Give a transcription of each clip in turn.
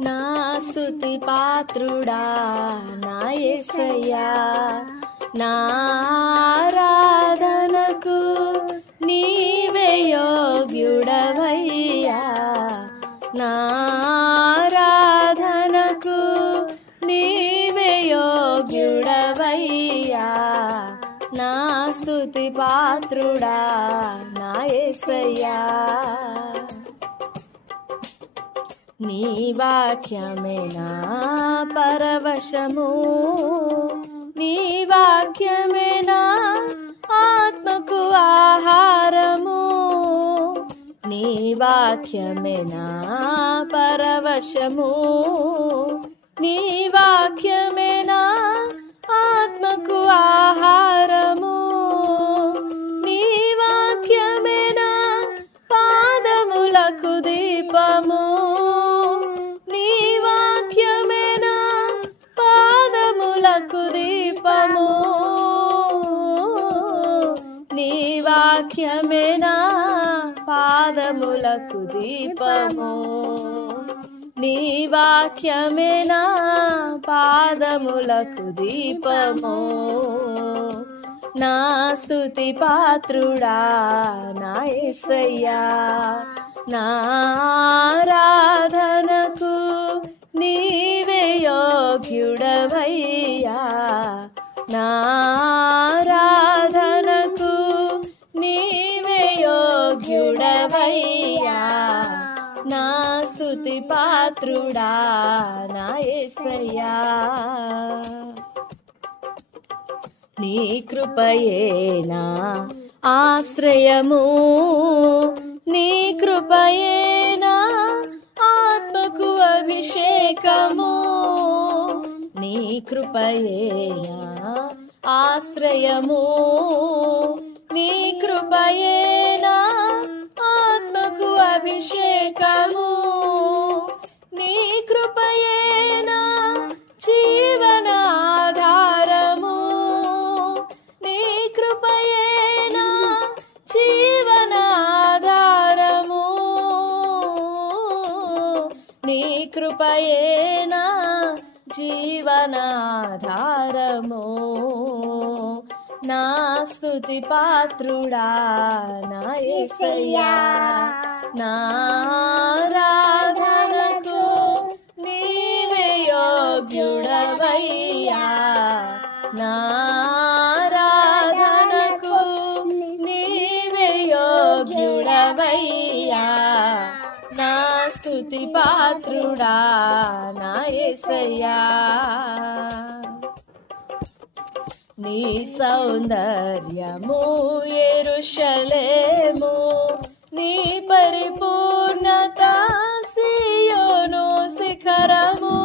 నా స్తుతి పాత్రుడా నా యేసయ్యా, నా ఆరాధనకు నీవే యోగ్యుడవయ్యా, నా ఆరాధనకు నీవే యోగ్యుడవయ్యా, నా స్తుతి పాత్రుడా నా యేసయ్యా. నీ వాక్యమే నా పరవశము, నీ వాక్యమే నా ఆత్మకు ఆహారము, నీ వాక్యమే నా పరవశము, నీ వాక్యమే నా ఆత్మకు ఆహారము, నీ వాక్యమే నా పాదములకు దీపము, నీ వాక్యమే నా పాదములకు దీపము, నీ వాక్యమే నా పాదములకు దీపము, నీ వాక్యమే నా పాదములకు దీపము. నా స్తుతి పాత్రుడా నా యేసయ్యా, నా ఆరాధనకు నీవే యోగ్యుడవయ్యా, నా ఆరాధనకు నీవే యోగ్యుడవయ్యా, నా స్తుతి పాత్రుడా నా యేసయ్యా. నీ కృపయే నా ఆశ్రయము, నీ కృపయే నా ఆత్మకు అభిషేకము, నీ కృపయే నా ఆశ్రయము, నీ కృపయే నా ఆత్మకు అభిషేకము, నీ కృపయే నా జీవనాధారము, నీ కృపయే నా జీవనాధారము, నీ కృపయే నా జీవనాధారము. నా స్తుతి పాత్రుడా నా యేసయ్యా, నా ఆరాధనకు నీవే యోగ్యుడవయ్యా, నా ఆరాధనకు నీవే యోగ్యుడవయ్యా, నా స్తుతి పాత్రుడా నా యేసయ్యా. నీ సౌందర్యము యెరూషలేము, నీ పరిపూర్ణత సీయోను శిఖరము,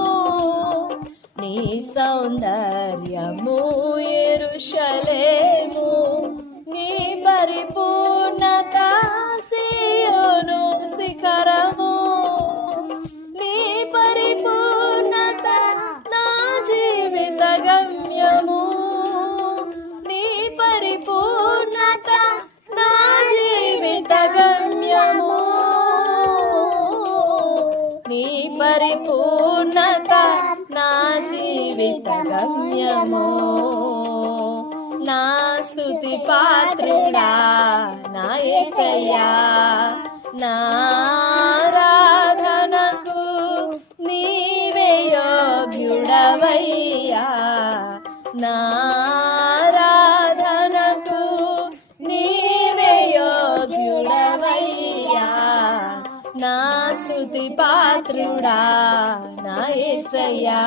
నీ సౌందర్యము యెరూషలేము, నీ పరిపూర్ణత సీయోను శిఖరము, నీ పరిపూర్ణత నా జీవిత గమ్యము, నీ పరిపూర్ణత నా జీవిత గమ్యము, నీ పరిపూర్ణత నా జీవిత గమ్యము. నా స్తుతి పాత్రుడా నా యేసయ్యా, నా ఆరాధనకు నీవే యోగ్యుడవయ్యా, నా ఆరాధనకు నీవే యోగ్యుడవయ్యా, నా స్తుతి పాత్రుడా నా యేసయ్యా.